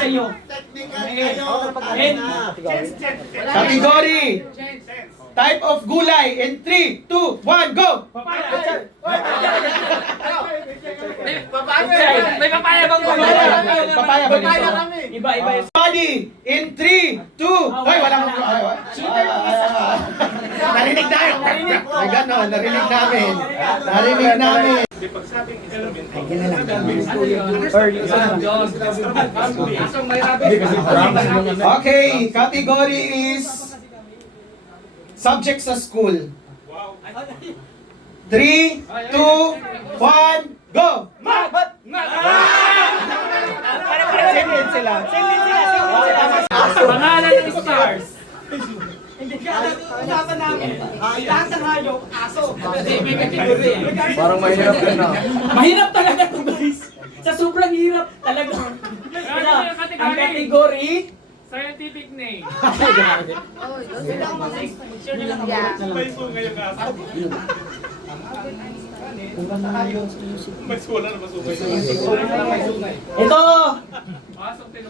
sa iyo. Category. Type of gulay. In 3, 2, 1, go! May papaya bang Papaya ba dito? Iba yung... Body. In 3, 2, ay, walang... Narinig tayo. Ay, gano'n. Narinig namin. Narinig namin. Okay, category is subject sa school. 3, 2, 1, go! Singin sila. Pangalan ng stars. Hindi ka usapan namin. Lahat ng hayop, aso. Parang mahirap yun na. Mahirap talaga ito, guys. Sa sobrang hirap talaga. Ang category, Scientific name.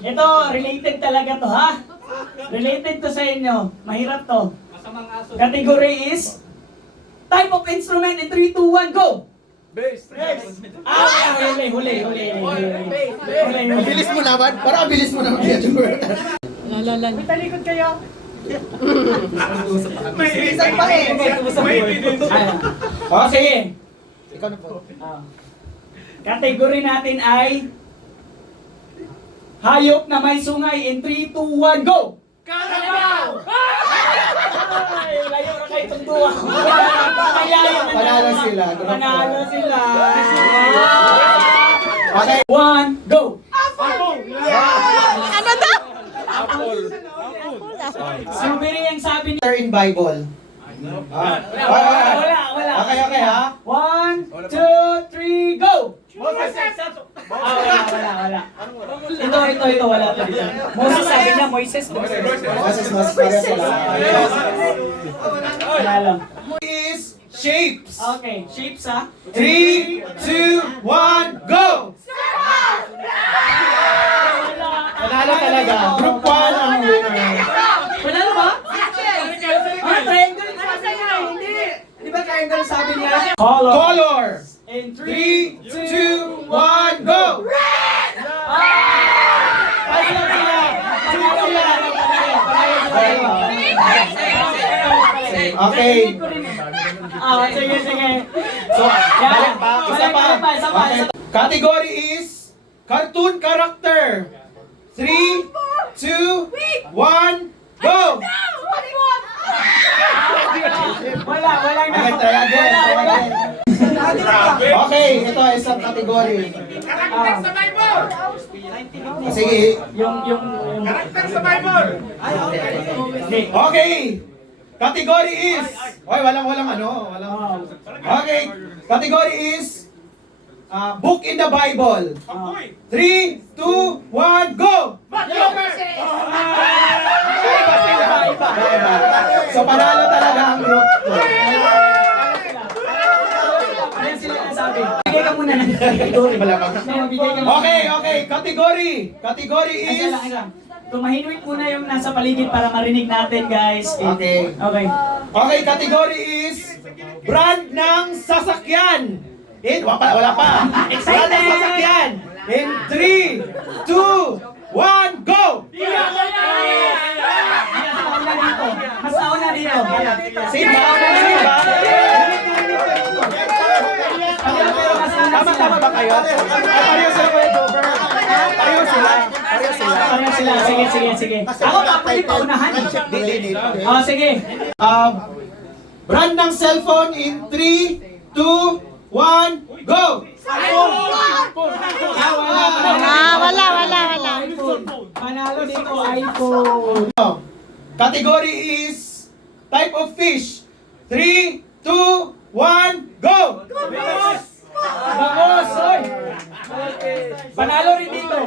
ito, related talaga to, ha? Related to sa inyo. Mahirap to. Category is type of instrument in 3, 2, 1, go! Huli. Bilis mo naman. Parang bilis mo naman. May talikod kayo. Isang pa eh. Oh, sige. Ikaw na po. Category natin ay hayop na may sungay in 3, 2, 1, go! Kalabaw! Ay, layo na kayo itong duwa. Panalo sila. Panalo sila. Okay. 1, go! Ano daw? Strawberry ang sabi ni... In Bible. Wala. Okay ha? 1, 2, 3, go! Wala. Ito, wala to dito. Moses sabi niya, Moises. Wala lang. Is shapes. Okay, shapes ha. 3, 2, 1, go! Panalo talaga. Group 1 ang winner. Panalo ba? Triangle sabi niya, hindi. Di ba triangle sabi niya? Color. In 3, 2, 1, go! Panalo sila. Okay. Sige. So, balik pa. Isa pa. Isa pa. Category is cartoon character. 3, 2, 1, go! Wala na. Okay, try again. Okay, ito isang category. Karakter sa Bible! Sige. Yung Karakter sa Bible! Okay. Category is... Oy, walang ano. Okay. Category is... book in the Bible. 3, 2, 1, go! So, panalo talaga ang group ko. Ayan sila nasabi. Bigay ka muna ng category. Okay. Category is... Tumahinwit muna yung nasa paligid para marinig natin, guys. Okay. Okay, category is... brand ng sasakyan. Wala pa. Brand ng sasakyan. In 3, 2, 1, go! Mas nauna dito. Simba? Tama ba kayo? Pareho sila kayo, Joker? Pareho sila. Sige. Ako papalit pa unahan. Sige. Brand ng cellphone in 3, 2, 1, go! Wala. Panalo dito, iPhone. Category is type of fish. 3, 2, 1, go! Bangos! Oy! Panalo rin dito.